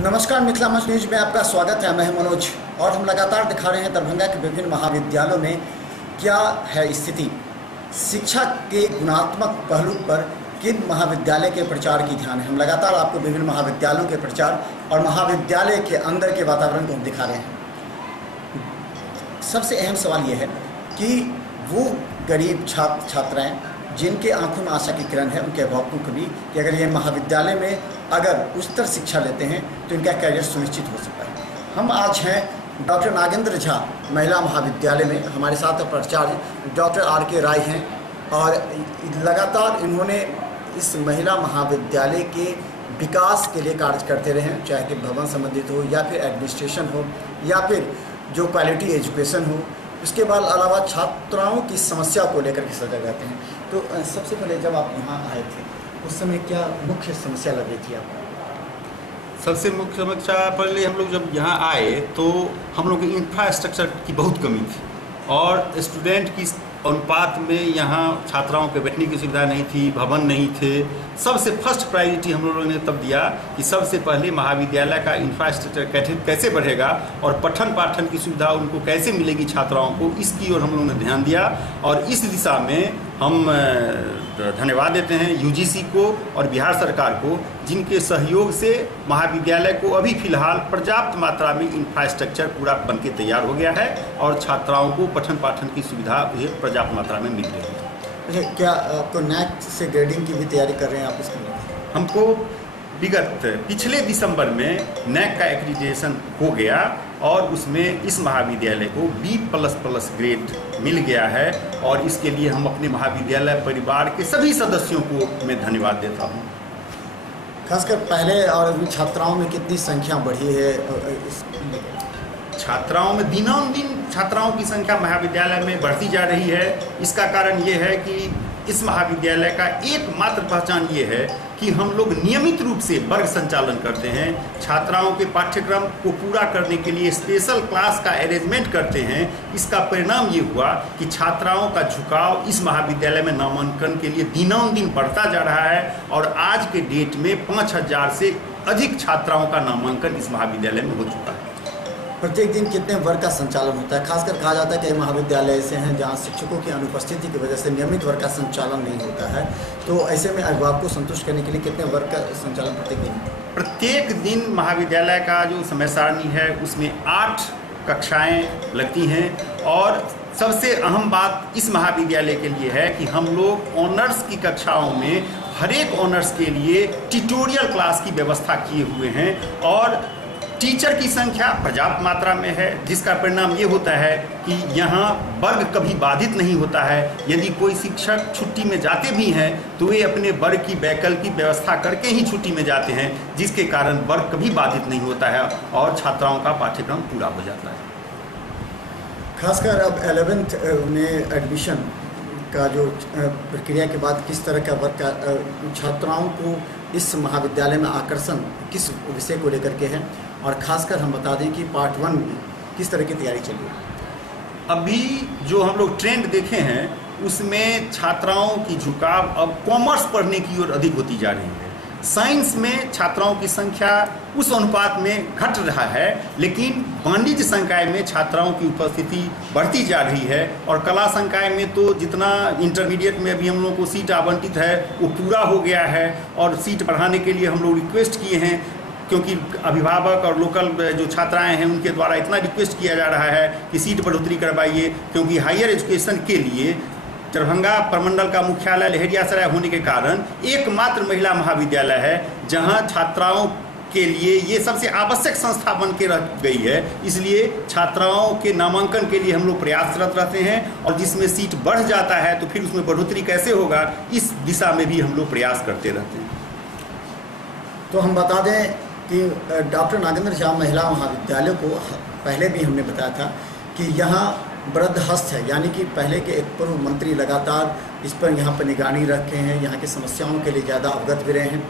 नमस्कार, मिथिला मंच न्यूज में आपका स्वागत है। मैं मनोज और हम लगातार दिखा रहे हैं दरभंगा के विभिन्न महाविद्यालयों में क्या है स्थिति। शिक्षा के गुणात्मक पहलू पर किन महाविद्यालय के प्रचार की ध्यान है। हम लगातार आपको विभिन्न महाविद्यालयों के प्रचार और महाविद्यालय के अंदर के वातावरण को हम दिखा रहे हैं। सबसे अहम सवाल यह है कि वो गरीब छात्र छात्राएँ जिनके आंखों में आशा की किरण है, उनके अभिभावकों को भी कि अगर ये महाविद्यालय में अगर उच्चतर शिक्षा लेते हैं तो इनका कैरियर सुनिश्चित हो सकता है। हम आज हैं डॉक्टर नागेंद्र झा महिला महाविद्यालय में, हमारे साथ प्राचार्य डॉक्टर R.K. राय हैं और लगातार इन्होंने इस महिला महाविद्यालय के विकास के लिए कार्य करते रहे हैं, चाहे कि भवन संबंधित हो या फिर एडमिनिस्ट्रेशन हो या फिर जो क्वालिटी एजुकेशन हो। इसके बाद अलावा छात्राओं की समस्या को लेकर के सजग रहते हैं। तो सबसे पहले जब आप यहाँ आए थे उस समय क्या मुख्य समस्या लग रही थी आपको? सबसे मुख्य समस्या पहले हम लोग जब यहाँ आए तो हम लोग के इंफ्रास्ट्रक्चर की बहुत कमी थी और स्टूडेंट की अनुपात में यहाँ छात्राओं के बैठने की सुविधा नहीं थी, भवन नहीं थे। सबसे फर्स्ट प्रायोरिटी हम लोगों ने तब दिया कि सबसे पहले महाविद्यालय का इंफ्रास्ट्रक्चर कैसे बढ़ेगा और पठन पाठन की सुविधा उनको कैसे मिलेगी छात्राओं को, इसकी ओर हम लोगों ने ध्यान दिया। और इस दिशा में हम धन्यवाद देते हैं UGC को और बिहार सरकार को, जिनके सहयोग से महाविद्यालय को अभी फिलहाल पर्याप्त मात्रा में इंफ्रास्ट्रक्चर पूरा बनके तैयार हो गया है और छात्राओं को पठन पाठन की सुविधा पर्याप्त मात्रा में मिल रही है। अच्छा, क्या आपको NAAC से ग्रेडिंग की भी तैयारी कर रहे हैं आप इसके लिए? हमको विगत पिछले दिसंबर में NAAC का एक्रीडिटेशन हो गया और उसमें इस महाविद्यालय को B++ ग्रेड मिल गया है और इसके लिए हम अपने महाविद्यालय परिवार के सभी सदस्यों को मैं धन्यवाद देता हूँ। खासकर पहले और छात्राओं में कितनी संख्या बढ़ी है? छात्राओं में दिनों-दिन छात्राओं की संख्या महाविद्यालय में बढ़ती जा रही है। इसका कारण ये है कि इस महाविद्यालय का एकमात्र पहचान ये है कि हम लोग नियमित रूप से वर्ग संचालन करते हैं। छात्राओं के पाठ्यक्रम को पूरा करने के लिए स्पेशल क्लास का अरेंजमेंट करते हैं। इसका परिणाम ये हुआ कि छात्राओं का झुकाव इस महाविद्यालय में नामांकन के लिए दिनों दिन बढ़ता जा रहा है और आज के डेट में 5000 से अधिक छात्राओं का नामांकन इस महाविद्यालय में हो चुका है। प्रत्येक दिन कितने वर्ग का संचालन होता है? खासकर कहा जाता है कि महाविद्यालय ऐसे हैं जहां शिक्षकों की अनुपस्थिति की वजह से नियमित वर्ग का संचालन नहीं होता है, तो ऐसे में अभिभावक को संतुष्ट करने के लिए कितने वर्ग का संचालन प्रत्येक दिन महाविद्यालय का जो समय सारणी है उसमें 8 कक्षाएँ लगती हैं और सबसे अहम बात इस महाविद्यालय के लिए है कि हम लोग ऑनर्स की कक्षाओं में हर एक ऑनर्स के लिए ट्यूटोरियल क्लास की व्यवस्था किए हुए हैं और टीचर की संख्या पर्याप्त मात्रा में है, जिसका परिणाम ये होता है कि यहाँ वर्ग कभी बाधित नहीं होता है। यदि कोई शिक्षक छुट्टी में जाते भी हैं तो वे अपने वर्ग की वैकल्पिक व्यवस्था करके ही छुट्टी में जाते हैं, जिसके कारण वर्ग कभी बाधित नहीं होता है और छात्राओं का पाठ्यक्रम पूरा हो जाता है। खासकर अब 11th में एडमिशन का जो प्रक्रिया के बाद किस तरह का वर्ग का छात्राओं को इस महाविद्यालय में आकर्षण किस विषय को लेकर के है और खासकर हम बता दें कि पार्ट 1 में किस तरह की तैयारी चल रही है? अभी जो हम लोग ट्रेंड देखे हैं उसमें छात्राओं की झुकाव अब कॉमर्स पढ़ने की ओर अधिक होती जा रही है। साइंस में छात्राओं की संख्या उस अनुपात में घट रहा है, लेकिन वाणिज्य संकाय में छात्राओं की उपस्थिति बढ़ती जा रही है और कला संकाय में तो जितना इंटरमीडिएट में अभी हम लोगों को सीट आवंटित है वो पूरा हो गया है और सीट बढ़ाने के लिए हम लोग रिक्वेस्ट किए हैं, क्योंकि अभिभावक और लोकल जो छात्राएं हैं उनके द्वारा इतना रिक्वेस्ट किया जा रहा है कि सीट बढ़ोतरी करवाइए, क्योंकि हायर एजुकेशन के लिए दरभंगा प्रमंडल का मुख्यालय लहेरियासराय होने के कारण एकमात्र महिला महाविद्यालय है जहां छात्राओं के लिए ये सबसे आवश्यक संस्था बन के रह गई है। इसलिए छात्राओं के नामांकन के लिए हम लोग प्रयासरत रहते हैं और जिसमें सीट बढ़ जाता है तो फिर उसमें बढ़ोतरी कैसे होगा, इस दिशा में भी हम लोग प्रयास करते रहते हैं। तो हम बता दें कि डॉक्टर नागेंद्र झा महिला महाविद्यालय को पहले भी हमने बताया था कि यहाँ वृद्धहस्त है, यानी कि पहले के एक पूर्व मंत्री लगातार इस पर यहाँ पर निगरानी रखे हैं, यहाँ की समस्याओं के लिए ज़्यादा अवगत भी रहे हैं।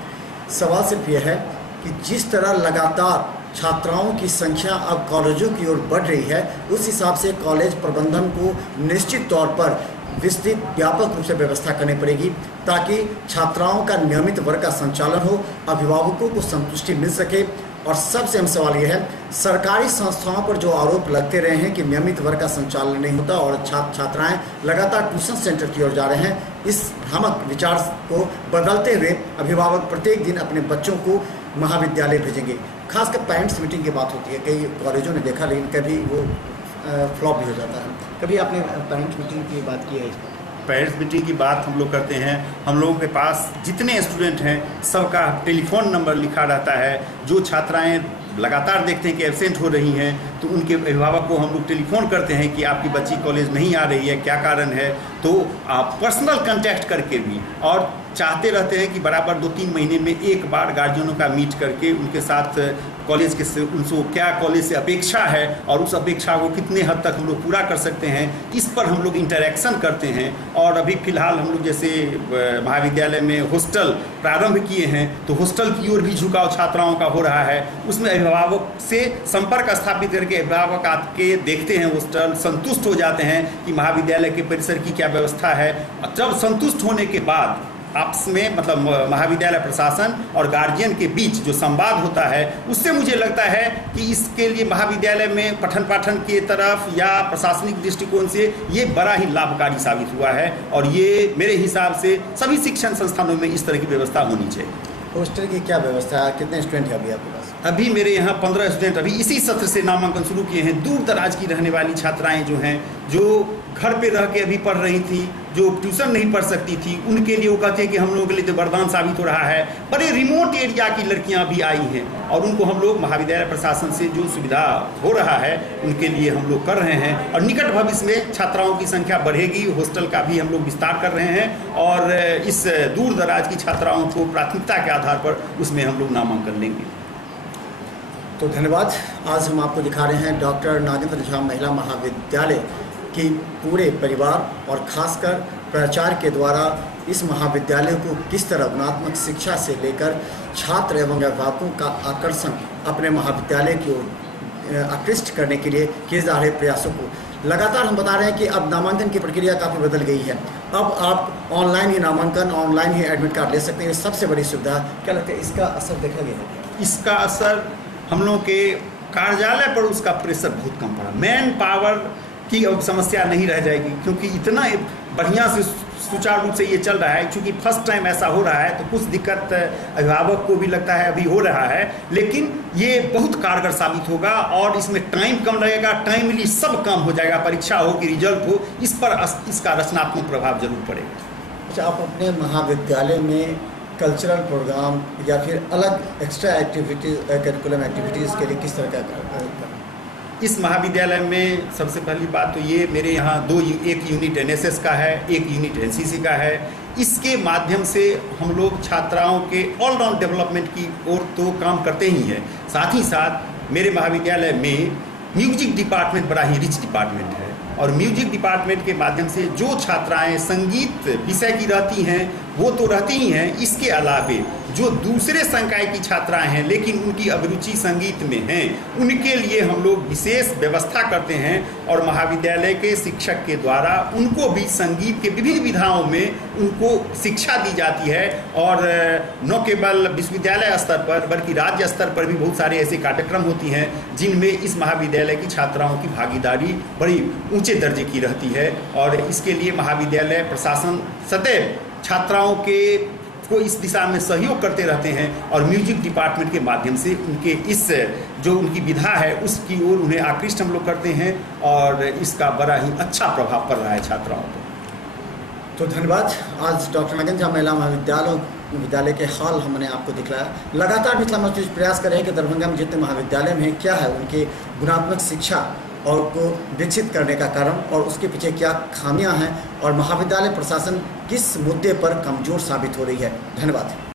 सवाल सिर्फ यह है कि जिस तरह लगातार छात्राओं की संख्या अब कॉलेजों की ओर बढ़ रही है, उस हिसाब से कॉलेज प्रबंधन को निश्चित तौर पर विस्तृत व्यापक रूप से व्यवस्था करनी पड़ेगी ताकि छात्राओं का नियमित वर्ग का संचालन हो, अभिभावकों को संतुष्टि मिल सके और सबसे अहम सवाल यह है, सरकारी संस्थाओं पर जो आरोप लगते रहे हैं कि नियमित वर्ग का संचालन नहीं होता और छात्र छात्राएं लगातार ट्यूशन सेंटर की ओर जा रहे हैं, इस भ्रामक विचार को बदलते हुए अभिभावक प्रत्येक दिन अपने बच्चों को महाविद्यालय भेजेंगे। खासकर पेरेंट्स मीटिंग की बात होती है, कई कॉलेजों ने देखा, लेकिन कभी वो फ्लॉप भी हो जाता है। कभी आपने पेरेंट्स मीटिंग की बात की है? पेरेंट्स मीटिंग की बात हम लोग करते हैं। हम लोगों के पास जितने स्टूडेंट हैं सबका टेलीफोन नंबर लिखा रहता है। जो छात्राएं लगातार देखते हैं कि एब्सेंट हो रही हैं तो उनके अभिभावक को हम लोग टेलीफोन करते हैं कि आपकी बच्ची कॉलेज नहीं आ रही है, क्या कारण है। तो आप पर्सनल कांटेक्ट करके भी, और चाहते रहते हैं कि बराबर 2-3 महीने में एक बार गार्जियनों का मीट करके उनके साथ कॉलेज के से उनको क्या कॉलेज से अपेक्षा है और उस अपेक्षा को कितने हद तक हम लोग पूरा कर सकते हैं, इस पर हम लोग इंटरेक्शन करते हैं। और अभी फ़िलहाल हम लोग जैसे महाविद्यालय में हॉस्टल प्रारंभ किए हैं तो हॉस्टल की ओर भी झुकाव छात्राओं का हो रहा है। उसमें अभिभावक से संपर्क स्थापित करके अभिभावक आके देखते हैं हॉस्टल, संतुष्ट हो जाते हैं कि महाविद्यालय के परिसर की क्या व्यवस्था है। जब संतुष्ट होने के बाद आपस में मतलब महाविद्यालय प्रशासन और गार्जियन के बीच जो संवाद होता है, उससे मुझे लगता है कि इसके लिए महाविद्यालय में पठन पाठन की तरफ या प्रशासनिक दृष्टिकोण से ये बड़ा ही लाभकारी साबित हुआ है। और ये मेरे हिसाब से सभी शिक्षण संस्थानों में इस तरह की व्यवस्था होनी चाहिए। हॉस्टल की क्या व्यवस्था है? कितने स्टूडेंट हैं अभी आपके पास? अभी मेरे यहाँ 15 स्टूडेंट अभी इसी सत्र से नामांकन शुरू किए हैं। दूर दराज की रहने वाली छात्राएं जो हैं, जो घर पे रह के अभी पढ़ रही थी, जो ट्यूशन नहीं पढ़ सकती थी, उनके लिए वो कहते हैं कि हम लोगों के लिए तो वरदान साबित हो रहा है। बड़े रिमोट एरिया की लड़कियां भी आई हैं और उनको हम लोग महाविद्यालय प्रशासन से जो सुविधा हो रहा है उनके लिए हम लोग कर रहे हैं। और निकट भविष्य में छात्राओं की संख्या बढ़ेगी, हॉस्टल का भी हम लोग विस्तार कर रहे हैं और इस दूर दराज की छात्राओं को प्राथमिकता के आधार पर उसमें हम लोग नामांकन लेंगे। तो धन्यवाद। आज हम आपको दिखा रहे हैं डॉक्टर नागेंद्र झा महिला महाविद्यालय की पूरे परिवार और खासकर प्राचार्य के द्वारा इस महाविद्यालय को किस तरह गुणात्मक शिक्षा से लेकर छात्र एवं अभिभावकों का आकर्षण अपने महाविद्यालय की ओर आकृष्ट करने के लिए किए जा रहे प्रयासों को लगातार हम बता रहे हैं कि अब नामांकन की प्रक्रिया काफ़ी बदल गई है। अब आप ऑनलाइन ही नामांकन, ऑनलाइन ही एडमिट कार्ड ले सकते हैं। ये सबसे बड़ी सुविधा। क्या लगता है इसका असर देखा गया है? इसका असर हम लोगों के कार्यालय पर उसका प्रेशर बहुत कम पड़ा। मैन पावर की अब समस्या नहीं रह जाएगी क्योंकि इतना बढ़िया से सुचारू रूप से ये चल रहा है। क्योंकि फर्स्ट टाइम ऐसा हो रहा है तो कुछ दिक्कत अभिभावक को भी लगता है अभी हो रहा है, लेकिन ये बहुत कारगर साबित होगा और इसमें टाइम कम लगेगा, टाइमली सब काम हो जाएगा। परीक्षा हो कि रिजल्ट हो, इस पर इसका रचनात्मक प्रभाव जरूर पड़ेगा। अच्छा, आप अपने महाविद्यालय में कल्चरल प्रोग्राम या फिर अलग एक्स्ट्रा एक्टिविटीज, करिकुलम एक्टिविटीज़ के लिए किस तरह का इस महाविद्यालय में सबसे पहली बात तो ये मेरे यहाँ एक यूनिट एनएसएस का है, एक यूनिट एनसीसी का है। इसके माध्यम से हम लोग छात्राओं के ऑलराउंड डेवलपमेंट की ओर तो काम करते ही हैं। साथ ही साथ मेरे महाविद्यालय में म्यूजिक डिपार्टमेंट बड़ा ही रिच डिपार्टमेंट है और म्यूजिक डिपार्टमेंट के माध्यम से जो छात्राएं संगीत विषय की रहती हैं वो तो रहती ही हैं, इसके अलावे जो दूसरे संकाय की छात्राएं हैं लेकिन उनकी अभिरुचि संगीत में है, उनके लिए हम लोग विशेष व्यवस्था करते हैं और महाविद्यालय के शिक्षक के द्वारा उनको भी संगीत के विभिन्न विधाओं में उनको शिक्षा दी जाती है। और न केवल विश्वविद्यालय स्तर पर बल्कि राज्य स्तर पर भी बहुत सारे ऐसे कार्यक्रम होती हैं जिनमें इस महाविद्यालय की छात्राओं की भागीदारी बड़ी ऊंचे दर्जे की रहती है। और इसके लिए महाविद्यालय प्रशासन सदैव छात्राओं को इस दिशा में सहयोग करते रहते हैं और म्यूजिक डिपार्टमेंट के माध्यम से उनके इस जो उनकी विधा है उसकी ओर उन्हें आकृष्ट हम लोग करते हैं और इसका बड़ा ही अच्छा प्रभाव पड़ रहा है छात्राओं पर। तो धन्यवाद। आज डॉक्टर नागेंद्र झा महिला महाविद्यालय के हाल हमने आपको दिखलाया। लगातार मिथिला मंच प्रयास कर रहे हैं कि दरभंगा में जितने महाविद्यालय में क्या है उनके गुणात्मक शिक्षा और को विकसित करने का कारण और उसके पीछे क्या खामियां हैं और महाविद्यालय प्रशासन किस मुद्दे पर कमजोर साबित हो रही है। धन्यवाद।